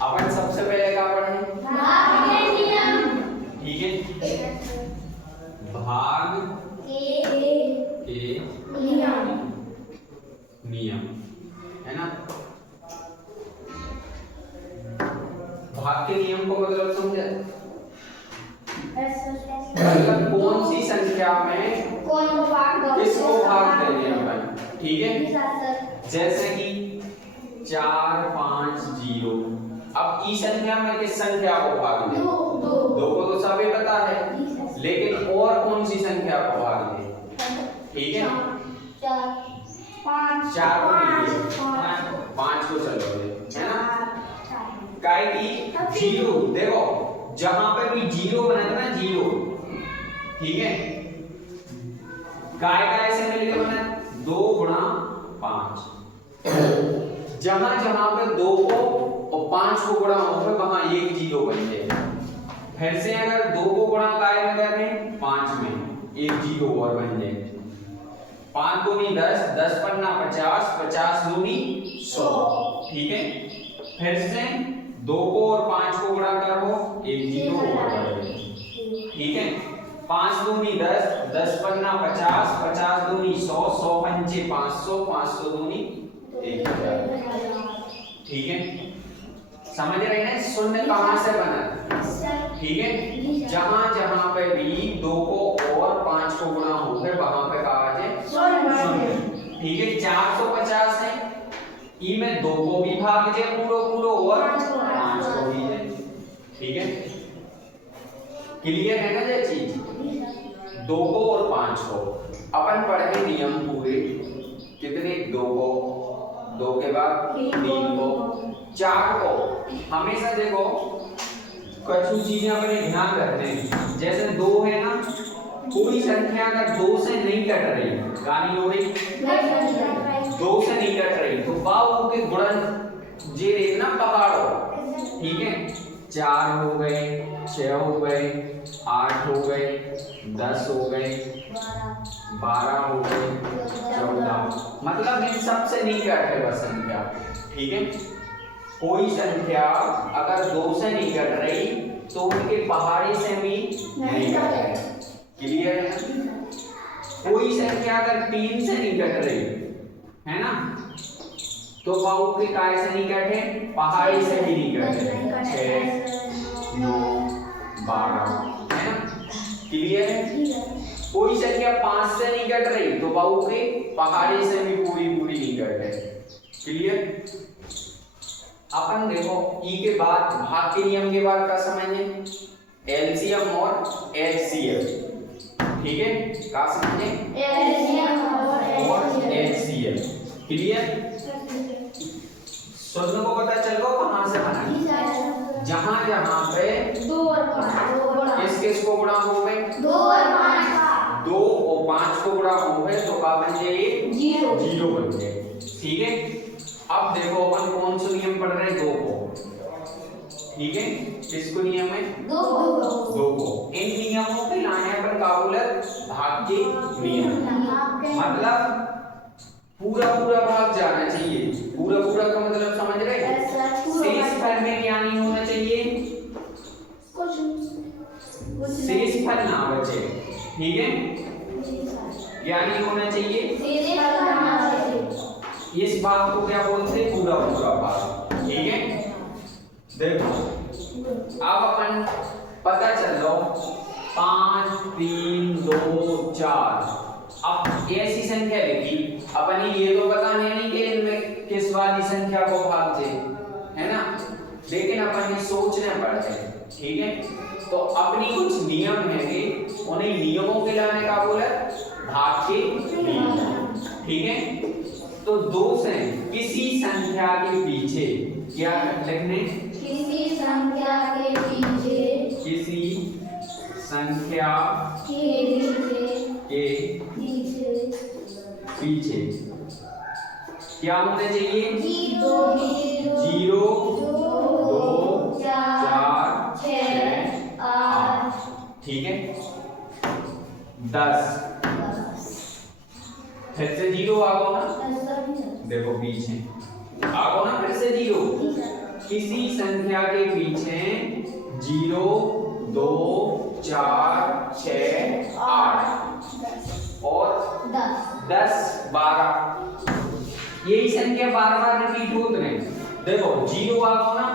अपन सबसे पहले क्या पढ़े? भाग के नियम। ठीक है, भाग के नियम है ना। भाग के नियम को मतलब समझे? मतलब कौन सी संख्या में किसको भाग देंगे अपन, ठीक है। जैसे कि 4 5 0, अब ई संख्या में किस संख्या को भाग दें? दो को तो सभी पता है, लेकिन और कौन सी संख्या को भाग दें? ठीक है, 4 को नहीं, 5 को चलोगे, है ना। काय की 0, देखो जहां पे भी 0 बना था ना, 0, ठीक है, काय काय से मिलके बना 2 गुणा 5, जहां जहां पे 2 को और 5 को गुणा होगा वहां एक 0 बन जाए। फिर से अगर 2 को गुणा काय में करें 5 में, एक 0 और बन जाए। 5 दूनी 10, 10 पन्ना 50, 50 दूनी 100, ठीक है। फिर से 2 को और 5 को गुणा करो, एक 0 और बन जाए, ठीक है। 5 दूनी 10, 10 पन्ना 50, 50 दूनी 100, 100 पंचे 500, 500 दूनी 1000, ठीक है। समझ रहे हैं शून्य कहां से बना, ठीक है। जहां जहां पे भी 2 को और 5 को गुणा होगा वहां पे कहा जाए शून्य, ठीक है। 450 है, ई में 2 को भी भाग जाए पूरो पूरो और 5 को भी जाए, ठीक है। क्लियर है ना ये चीज? 2 को और 5 को अपन पढ़े नियम पूरे कितने, 2 को, 2 के बाद 3 को, 4 को। हमेशा देखो कुछ चीजें अपने ध्यान रखते हैं, जैसे 2 है ना, कोई संख्या अगर 2 से नहीं कट रही, गानी हो रही 2 से नहीं कट रही, तो बाऊ के गुणन जे देखना पहाड़ो, ठीक है। 4 हो गए, 6 हो गए, 8 हो गए, 10 हो गए, 12 हो गए, 14, मतलब इन सब से नहीं कट रही संख्या, ठीक है। कोई संख्या अगर 2 से नहीं कट रही तो उनके पहाड़ी से भी नहीं कट रही, क्लियर है ना। कोई संख्या अगर 3 से नहीं कट रही है ना, तो बाऊ के काय से नहीं कटे, पहाड़ी से भी नहीं कटे, 6 9 12, है ना, क्लियर है। कोई संख्या 5 से नहीं कट रही तो बाऊ के पहाड़ी से भी पूरी पूरी नहीं कट रही, क्लियर। अपन देखो ई के बाद भाग के नियम के बाद क्या समझे, एलसीएम और एचसीएफ, ठीक है। क्या समझे, एलसीएम और एचसीएफ, क्लियर। शून्य को पता चल गो कहां से बना, जहां जहां पे 2 और 5 किस किस को गुणा हो गए, 2 और 5, 2 और 5 को गुणा हो गए तो क्या बन जाए, 0 बन जाए, ठीक है। अब देखो अपन कौन सा नियम पढ़ रहे हैं, 2 को, ठीक है। किसको नियम है, 2 को। इन नियमों पे लाने अपन का बोलत भाग के नियम, मतलब पूरा पूरा भाग जाना चाहिए, पूरा पूरा का मतलब समझ रहे हैं। शेष फल में क्या नहीं होना चाहिए, शेष फल ना बचे, ठीक है, क्या नहीं होना चाहिए, इस भाग को क्या बोलते हैं, पूरा पूरा भाग, ठीक है। देखो अब अपन पता चल लो 5 3 2 4, अब ऐसी संख्या लिखी अपन, ये तो पता नहीं कि इनमें किस वाली संख्या को भाग दे, है ना, लेकिन अपन ये सोचने पड़ते हैं, ठीक है। तो अपनी कुछ नियम है कि उन्हें नियमों के लाने का बोला भाग के नियम, ठीक है। तो 2 से किसी संख्या के पीछे क्या लिखने, किसी संख्या के पीछे, किसी संख्या के पीछे क्या होना चाहिए, 0 2 4 6 8, ठीक है। 10 फिर से 0 आ गया ना, देखो पीछे आगो ना फिर से 0, किसी संख्या के पीछे 0 2 4 6 8 और 10 12 यही संख्या बार बार रिपीट होत रहे। देखो 0 आगो ना,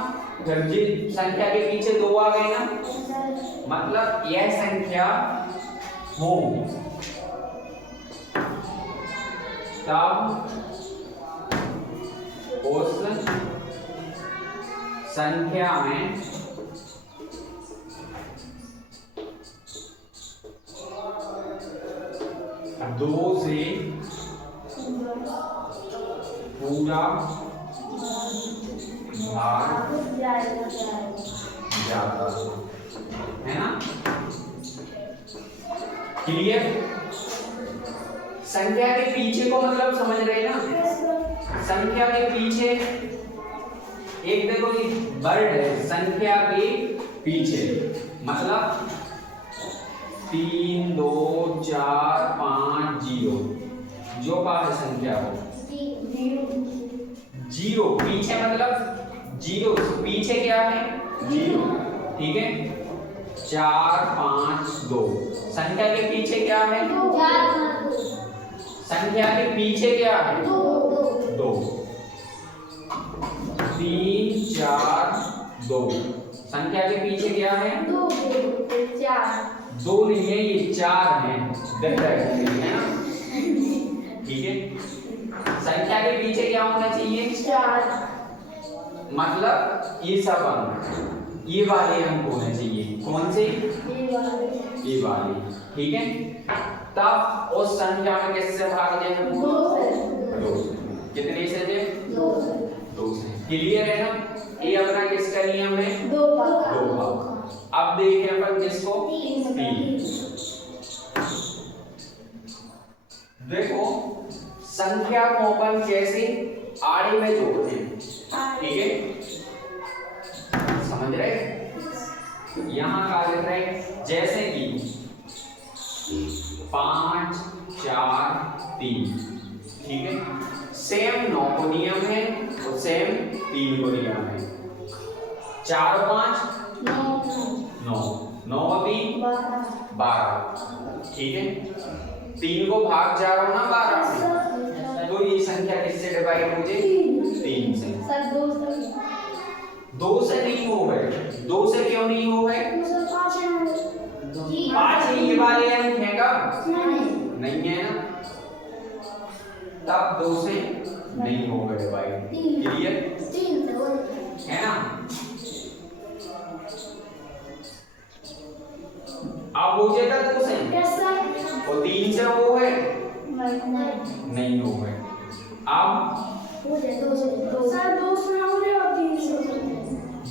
जब जिस संख्या के पीछे 2 आ गए ना, मतलब यह संख्या होगी, तब उस संख्या में दो से पूरा भाग जाता है ना। क्लियर? संख्या के पीछे को मतलब समझ रहे हैं ना, संख्या के पीछे एक देखो ये वर्ड है, संख्या के पीछे मतलब 3 2 4 5 0 जो पास संख्या हो 0 पीछे मतलब 0 पीछे क्या है 0, ठीक है। 4 5 2 संख्या के पीछे क्या है, संख्या के पीछे क्या है 2, 3 4 2 संख्या के पीछे क्या है 2 नहीं है, ये 4 है, है ना, ठीक है। संख्या के पीछे क्या होना चाहिए 4, मतलब ये सब अंक, ये वाले अंक होने चाहिए, कौन से ये वाले, ठीक है। तब उस संख्या में किससे भाग दें 2 से, कितने से दे 2 से। क्लियर है ना, ये अपना किसका नियम है 2 भाग। अब देखें अपन किसको 3। देखो संख्या को अपन कैसे आड़े में जोड़ते हैं, ठीक है, समझ रहे। यहां का लिख रहे हैं जैसे कि 5 4 3, ठीक है। सेम 9 को नियम है और सेम 3 को नियम है। 4 5 9 9 3 12, ठीक है। 3 को भाग जा रहा हूं ना 12 से, तो ये संख्या किससे डिवाइड हो जाए 3 से। 2 से नहीं हो गए, 2 से क्यों नहीं हो गए 5 ये वाले अंक है का नहीं है ना, तब 2 से नहीं हो गए डिवाइड। क्लियर है ना। अब हो जाएगा 2 से और 3 से वो है नहीं हो गए। अब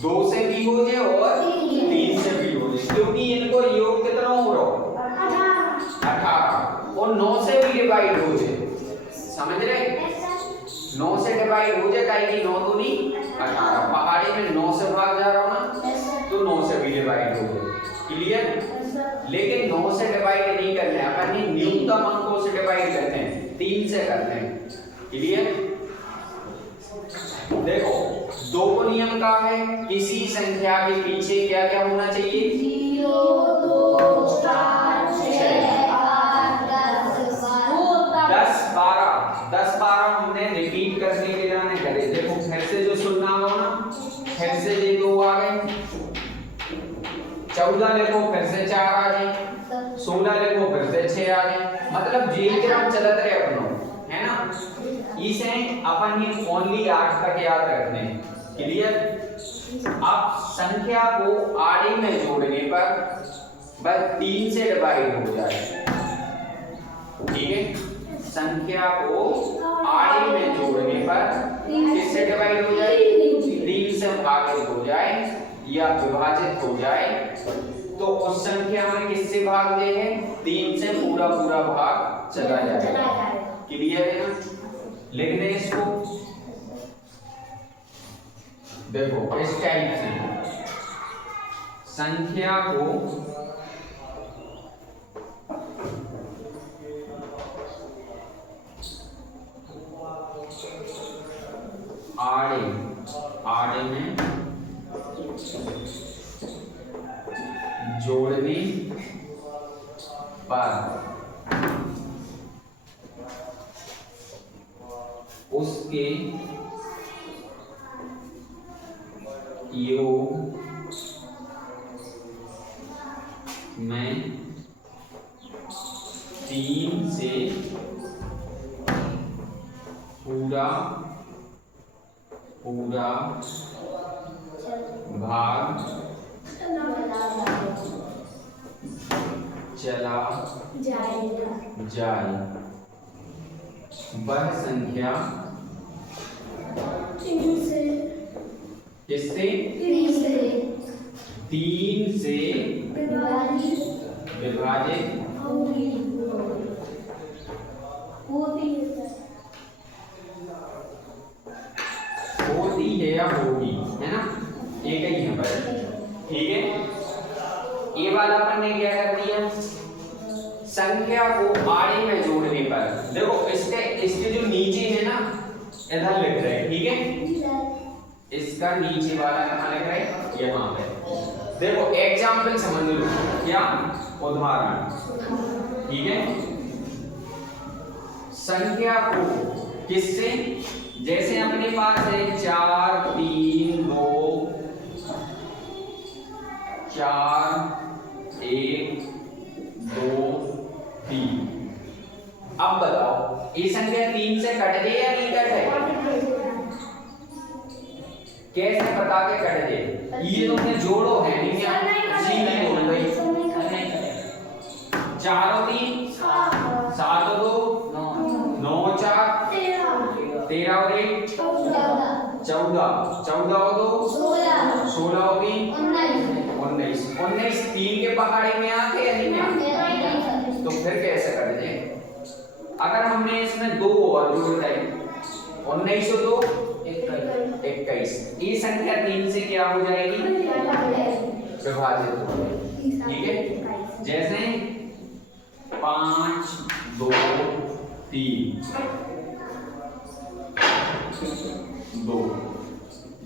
2 से भी हो जाए और 3 से भी हो जाए, क्योंकि इनको योग कितना हो रहा 18 और 9 से भी डिवाइड हो जाए, समझ रहे। 9 से डिवाइड हो जाए, काहे कि 9 तो नहीं 18, पहाड़ी में 9 से भाग जा रहा हूं ना, तो 9 से भी डिवाइड हो जाए। क्लियर। लेकिन 9 से डिवाइड नहीं करना है अपन, न्यूनतम अंकों से डिवाइड करते हैं, 3 से करते हैं। क्लियर। देखो 2 को नियम का है, किसी संख्या के पीछे क्या क्या होना चाहिए 0 2 4 6 8 10 10 12 हमने रिपीट करने के जाने करे। देखो फिर से जो सुनना हो ना, फिर से ये 2 आ गए, 14 लिखो फिर से 4 आ गए, 16 लिखो फिर से 6 आ गए, मतलब जे क्रम चलत रहे अपनो, है ना। इसे अपन ही ओनली 8 तक याद रखने। क्लियर। अब संख्या को आड़े में जोड़ने पर बस 3 से डिवाइड हो जाए, ठीक है। संख्या को आड़े में जोड़ने पर किससे डिवाइड हो जाए 3 से भागित हो जाए या विभाजित हो जाए, तो उस संख्या में किससे भाग देंगे 3 से पूरा पूरा भाग चला जाएगा। क्लियर है ना। लिख दें इसको, देखो इस टाइप से संख्या को आड़े में जोड़ने पर उसके योग में 3 से पूरा भाग चला जाए। वह संख्या किससे 3 से विभाजित होती है या होगी, है ना, एक ही है पर। ठीक है, ये वाला अपन ने क्या कर दिया, संख्या को आड़े में जोड़ने पर देखो इसके जो नीचे है ना इधर लिख रहे हैं। ठीक है, इसका नीचे वाला कहाँ लिख रहे हैं, यहाँ पे। देखो एग्जाम्पल समझ लो, क्या उदाहरण। ठीक है, संख्या को किससे, जैसे अपने पास है 4 3 2 4 1 2 3। अब बताओ ये संख्या 3 से कट जाए या नहीं कटे, कैसे पता के कट जाए, ये तुमने जोड़ो है नहीं क्या, जी नहीं बोल रही। 4 और 3 7 और 2 9 और 4 13 और 1 14 14 और 2 16 और 3 19 19 3 के पहाड़े में आते या नहीं आते, तो फिर कैसे कट जाए। अगर हमने इसमें 2 और जोड़ दिए 19 और 2 21, ये संख्या 3 से क्या हो जाएगी, विभाजित हो जाएगी। ठीक है, जैसे 5 2 3 2,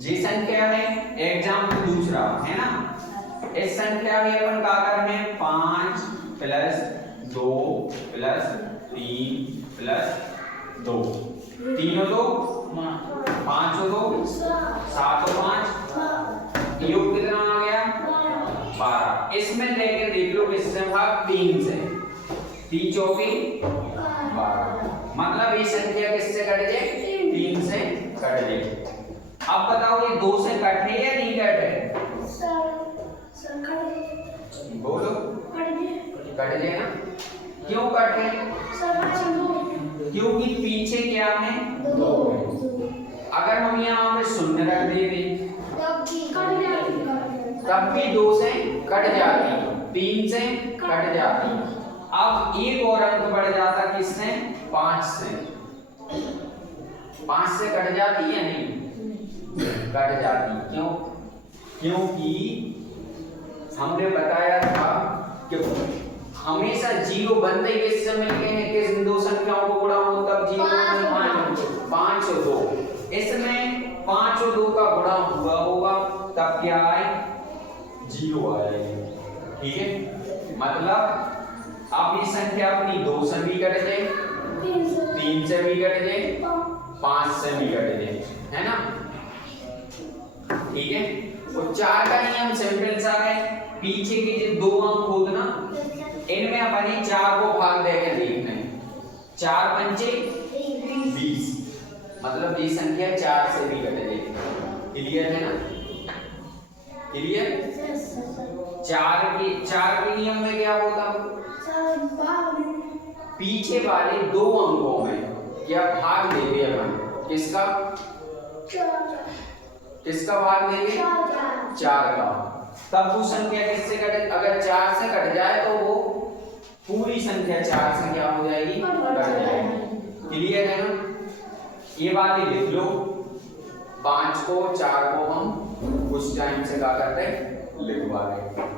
ये संख्या है। एग्जाम्पल दूसरा है ना, इस संख्या में अपन क्या कर रहे हैं, 5 + 2 + 3 + 2 3 और 2 5 और 2 7 और 5, योग कितना आ गया 12। इसमें लेके देख लो किससे भाग 3 से, 3 चौके 12, मतलब ये संख्या किससे कट जाए, 3 से कट जाए। अब बताओ ये 2 से कटे या नहीं कटे, बोलो कट जाए ना, क्यों कटे, क्योंकि पीछे क्या है 2। अगर हम यहाँ पे शून्य रख देते तब भी 2 से कट जाती, 3 से कट जाती। अब एक और अंक बढ़ जाता किससे, 5 से, 5 से कट जाती है नहीं, कट जाती। क्यों, क्योंकि हमने बताया था कि हमेशा 0 बनते ही किससे मिलते हैं, किस 2 संख्याओं को गुणा हो तब 0 5 और 2। इसमें 5 और 2 का गुणा हुआ होगा तब क्या आए, 0 आएगा। ठीक है, मतलब अब ये संख्या अपनी 2 से भी कट जाए, 3 से भी कट जाए, 5 से भी कट जाए, है ना। ठीक है, तो 4 का नियम सिंपल सा है, पीछे के जो 2 अंक होते ना इनमें अपने 4 को भाग देकर देखना है, 4 पंचे 20, मतलब ये संख्या 4 से भी कट जाएगी। क्लियर है ना, क्लियर। 4 के नियम में क्या होता, पीछे वाले 2 अंकों में क्या भाग देंगे अपन, किसका किसका भाग देंगे, 4 का, तब वो संख्या किससे कटे, अगर 4 से कट जाए तो वो पूरी संख्या 4 से क्या हो जाएगी, कट जाएगी। क्लियर है ना, ये बात ही लिख लो। 5 को 4 को हम उस टाइम से क्या करते हैं, लिखवा रहे हैं।